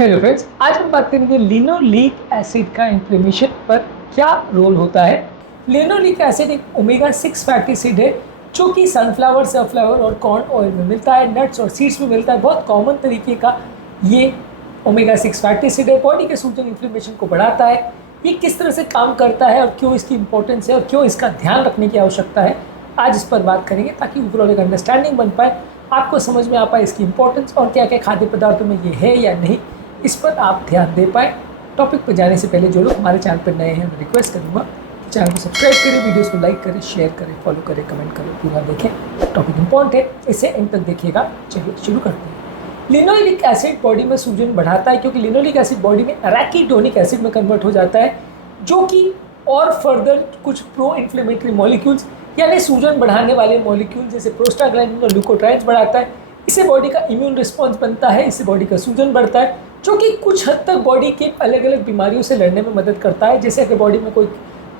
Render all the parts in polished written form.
Hello friends, आज हम बात करेंगे लिनोलिक एसिड का इन्फ्लेमेशन पर क्या रोल होता है। लिनोलिक एसिड एक ओमेगा 6 फैटी एसिड है जो कि सनफ्लावर, सनफ्लावर और कॉर्न ऑयल में मिलता है, नट्स और सीड्स में मिलता है। बहुत कॉमन तरीके का ये ओमेगा 6 फैटी एसिड है। बॉडी के सूजन इन्फ्लेमेशन को बढ़ाता है। ये किस तरह से काम करता है और क्यों इसकी इंपॉर्टेंस है और क्यों इसका ध्यान रखने की आवश्यकता है, आज इस पर बात करेंगे ताकि ओवरऑल एक अंडरस्टैंडिंग बन पाए, आपको समझ में आ पाए इसकी इंपॉर्टेंस और क्या क्या खाद्य पदार्थों में ये है या नहीं, इस पर आप ध्यान दे पाएँ। टॉपिक पर जाने से पहले जो लोग हमारे चैनल पर नए हैं, मैं रिक्वेस्ट करूँगा चैनल को सब्सक्राइब करें, वीडियोस को लाइक करें, शेयर करें, फॉलो करें, कमेंट करें, पूरा देखें। टॉपिक इंपॉर्टेंट है, इसे एंड तक देखिएगा। चलिए शुरू करते हैं। लिनोलिक एसिड बॉडी में सूजन बढ़ाता है क्योंकि लिनोलिक एसिड बॉडी में एराकीडोनिक एसिड में कन्वर्ट हो जाता है, जो कि और फर्दर कुछ प्रो इन्फ्लेमेटरी मॉलिक्यूल्स यानी सूजन बढ़ाने वाले मॉलिक्यूल जैसे प्रोस्टाग्लैंडिन और ल्यूकोट्राइन्स बढ़ाता है। इससे बॉडी का इम्यून रिस्पॉन्स बनता है, इससे बॉडी का सूजन बढ़ता है, जो कि कुछ हद तक बॉडी के अलग अलग बीमारियों से लड़ने में मदद करता है। जैसे अगर बॉडी में कोई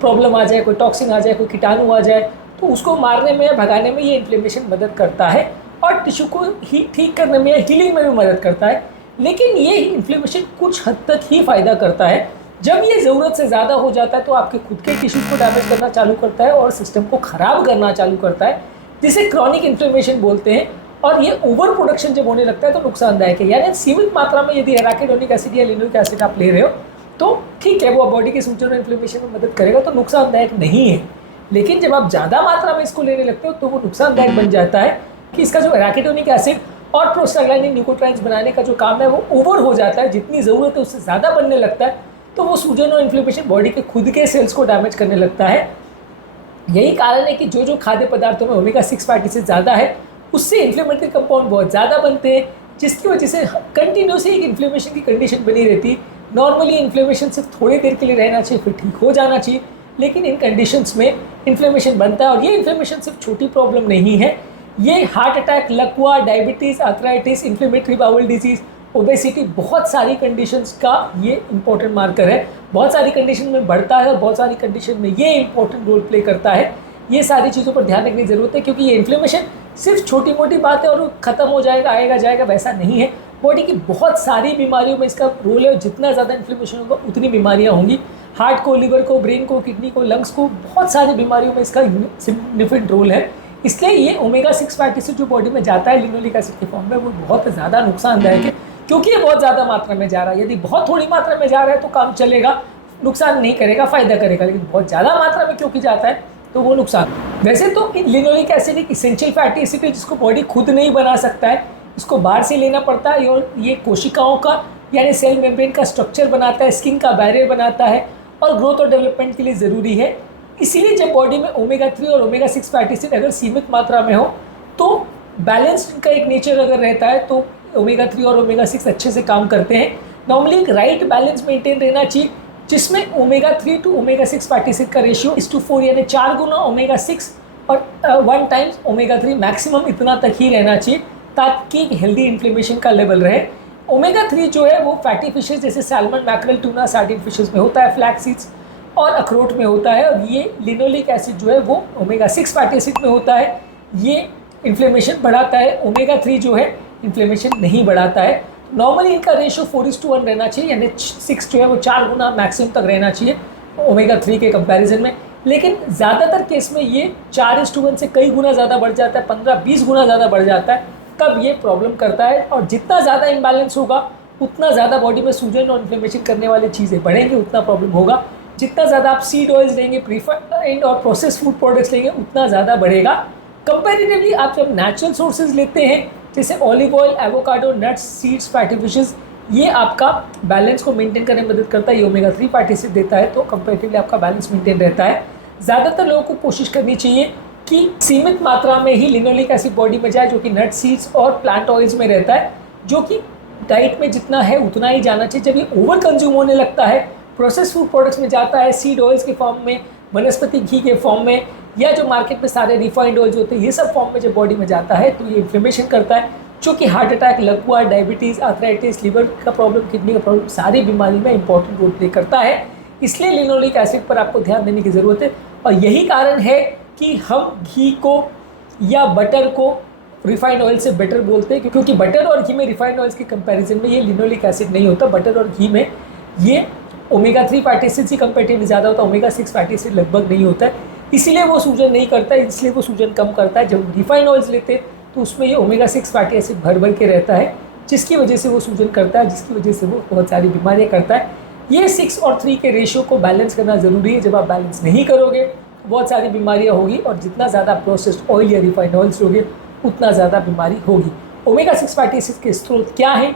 प्रॉब्लम आ जाए, कोई टॉक्सिन आ जाए, कोई कीटाणु आ जाए, तो उसको मारने में या भगाने में ये इन्फ्लेमेशन मदद करता है और टिश्यू को ही ठीक करने में या हीलिंग में भी मदद करता है। लेकिन ये इन्फ्लेमेशन कुछ हद तक ही फ़ायदा करता है। जब ये ज़रूरत से ज़्यादा हो जाता है तो आपके खुद के टिश्यू को डैमेज करना चालू करता है और सिस्टम को ख़राब करना चालू करता है, जिसे क्रॉनिक इन्फ्लेमेशन बोलते हैं। और ये ओवर प्रोडक्शन जब होने लगता है तो नुकसानदायक है। यानी सीमित मात्रा में यदि एराकीडोनिक एसिड या लिनोलिक एसिड आप ले रहे हो तो ठीक है, वो बॉडी के सूजन और इन्फ्लेमेशन में मदद करेगा, तो नुकसानदायक नहीं है। लेकिन जब आप ज़्यादा मात्रा में इसको लेने लगते हो तो वो नुकसानदायक बन जाता है कि इसका जो एराकीडोनिक एसिड और प्रोस्टाग्लैंडिन ल्यूकोट्राइन्स बनाने का जो काम है वो ओवर हो जाता है। जितनी ज़रूरत है उससे ज़्यादा बनने लगता है, तो वो सूजन और इन्फ्लेमेशन बॉडी के खुद के सेल्स को डैमेज करने लगता है। यही कारण है कि जो जो खाद्य पदार्थों में ओमेगा 6 फैटी एसिड ज़्यादा है उससे इन्फ्लेमेटरी कंपाउंड बहुत ज़्यादा बनते हैं, जिसकी वजह से कंटिन्यूसली एक इन्फ्लेमेशन की कंडीशन बनी रहती है। नॉर्मली इन्फ्लेमेशन सिर्फ थोड़ी देर के लिए रहना चाहिए, फिर ठीक हो जाना चाहिए, लेकिन इन कंडीशंस में इन्फ्लेमेशन बनता है। और ये इन्फ्लेमेशन सिर्फ छोटी प्रॉब्लम नहीं है, ये हार्ट अटैक, लकवा, diabetes, arthritis, inflammatory bowel disease, obesity, बहुत सारी कंडीशंस का ये इंपॉर्टेंट मार्कर है। बहुत सारी कंडीशन में बढ़ता है और बहुत सारी कंडीशन में ये इंपॉर्टेंट रोल प्ले करता है। ये सारी चीज़ों पर ध्यान रखने की ज़रूरत है, क्योंकि ये इन्फ्लेमेशन सिर्फ छोटी मोटी बात है और वो ख़त्म हो जाएगा, आएगा जाएगा, वैसा नहीं है। बॉडी की बहुत सारी बीमारियों में इसका रोल है और जितना ज़्यादा इन्फ्लेमेशन होगा उतनी बीमारियाँ होंगी। हार्ट को, लिवर को, ब्रेन को, किडनी को, लंग्स को, बहुत सारी बीमारियों में इसका सिग्निफिकेंट रोल है। इसलिए ये ओमेगा 6 फैटी एसिड जो बॉडी में जाता है लिनोलिक एसिड के फॉर्म में, वो बहुत ज़्यादा नुकसानदायक है, क्योंकि ये बहुत ज़्यादा मात्रा में जा रहा है। यदि बहुत थोड़ी मात्रा में जा रहा है तो काम चलेगा, नुकसान नहीं करेगा, फ़ायदा करेगा। लेकिन बहुत ज़्यादा मात्रा में क्योंकि जाता है तो वो नुकसान। वैसे तो लिनोलिक एसिड एक इसेंशियल फैटी एसिड है जिसको बॉडी खुद नहीं बना सकता है, इसको बाहर से लेना पड़ता है। और ये कोशिकाओं का यानी सेल मेम्ब्रेन का स्ट्रक्चर बनाता है, स्किन का बैरियर बनाता है और ग्रोथ और डेवलपमेंट के लिए ज़रूरी है। इसीलिए जब बॉडी में ओमेगा 3 और ओमेगा 6 फैटी एसिड अगर सीमित मात्रा में हो तो बैलेंस्ड इनका एक नेचर अगर रहता है तो ओमेगा 3 और ओमेगा 6 अच्छे से काम करते हैं। नॉर्मली एक राइट बैलेंस मेंटेन रहना चाहिए, जिसमें omega 3 to omega 6 fatty acid का रेशियो 1:4 यानी 4 गुना ओमेगा 6 और 1 टाइम्स ओमेगा 3 मैक्सिमम इतना तक ही रहना चाहिए, ताकि हेल्दी इन्फ्लेमेशन का लेवल रहे। ओमेगा 3 जो है वो फैटी फिशेज जैसे salmon, mackerel, tuna, sardine fishes में होता है, फ्लैक्स सीड्स और अखरोट में होता है। और ये लिनोलिक एसिड जो है वो ओमेगा 6 फैटी एसिड में होता है, ये इन्फ्लेमेशन बढ़ाता है। ओमेगा 3 जो है इन्फ्लेमेशन नहीं बढ़ाता है। नॉर्मली इनका रेशियो 4:1 रहना चाहिए, यानी 6 जो है वो 4 गुना मैक्सिमम तक रहना चाहिए ओमेगा 3 के कंपैरिजन में। लेकिन ज़्यादातर केस में ये 4:1 से कई गुना ज़्यादा बढ़ जाता है, 15-20 गुना ज़्यादा बढ़ जाता है, तब ये प्रॉब्लम करता है। और जितना ज़्यादा इम्बैलेंस होगा उतना ज़्यादा बॉडी में सूजन और इन्फ्लेमेशन करने वाली चीज़ें बढ़ेंगी, उतना प्रॉब्लम होगा। जितना ज़्यादा आप सीड ऑयल्स लेंगे, प्रीफर्ड और प्रोसेस फूड प्रोडक्ट्स लेंगे, उतना ज़्यादा बढ़ेगा। कंपैरेटिवली आप जब नेचुरल सोर्सेज लेते हैं जैसे olive oil, avocado, nuts, seeds, fatty fishes, ये आपका बैलेंस को मेंटेन करने में मदद करता है। ये ओमेगा 3 फैटी एसिड देता है, तो कंपैरेटिवली आपका बैलेंस मेंटेन रहता है। ज़्यादातर लोगों को कोशिश करनी चाहिए कि सीमित मात्रा में ही लिनोलिक एसिड बॉडी में जाए, जो कि नट, सीड्स और प्लांट ऑयल्स में रहता है, जो कि डाइट में जितना है उतना ही जाना चाहिए। जब ये ओवर कंज्यूम होने लगता है, प्रोसेस फूड प्रोडक्ट्स में जाता है, सीड ऑयल्स के फॉर्म में, वनस्पति घी के फॉर्म में, या जो मार्केट में सारे रिफाइंड ऑयल्स होते हैं, ये सब फॉर्म में जब बॉडी में जाता है तो ये इन्फ्लेमेशन करता है, जो कि हार्ट अटैक, लकवा, डायबिटीज़, आर्थराइटिस, लिवर का प्रॉब्लम, किडनी का प्रॉब्लम, सारी बीमारी में इंपॉर्टेंट रोल प्ले करता है। इसलिए लिनोलिक एसिड पर आपको ध्यान देने की ज़रूरत है। और यही कारण है कि हम घी को या बटर को रिफाइंड ऑयल से बेटर बोलते हैं, क्योंकि बटर और घी में रिफाइंड ऑयल्स के कंपैरिजन में ये लिनोलिक एसिड नहीं होता। बटर और घी में ये ओमेगा 3 फैटी एसिड्स ही कंपेरेटिवली ज़्यादा होता है, ओमेगा 6 फैटी एसिड लगभग नहीं होता है, इसीलिए वो सूजन नहीं करता है, इसलिए वो सूजन कम करता है। जब रिफाइंड ऑयल्स लेते हैं तो उसमें ये ओमेगा 6 फैटी एसिड भर भर के रहता है, जिसकी वजह से वो सूजन करता है, जिसकी वजह से वो बहुत सारी बीमारियाँ करता है। ये 6 और 3 के रेशियो को बैलेंस करना ज़रूरी है। जब आप बैलेंस नहीं करोगे बहुत सारी बीमारियाँ होगी, और जितना ज़्यादा प्रोसेस्ड ऑयल या रिफाइंड ऑयल्स लोगे उतना ज़्यादा बीमारी होगी। ओमेगा 6 फैटी एसिड के स्रोत क्या हैं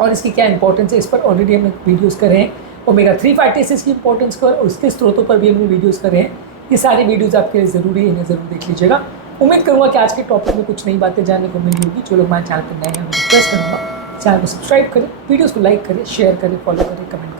और इसकी क्या इंपॉर्टेंस है, इस पर ऑलरेडी हमने वीडियोस करे हैं। ओमेगा 3 फैटी एसिड्स की इंपॉर्टेंस पर और उसके स्रोतों पर भी हमने वीडियोस करे हैं। ये सारे वीडियोस आपके लिए ज़रूरी है, इन्हें ज़रूर देख लीजिएगा। उम्मीद करूँगा कि आज के टॉपिक में कुछ नई बातें जानने को मिली होगी। जो लोग हमारे चैनल पर नए हैं, मैं रिक्वेस्ट करूँगा चैनल को सब्सक्राइब करें, वीडियोज़ को लाइक करें, शेयर करें, फॉलो करें, कमेंट करें।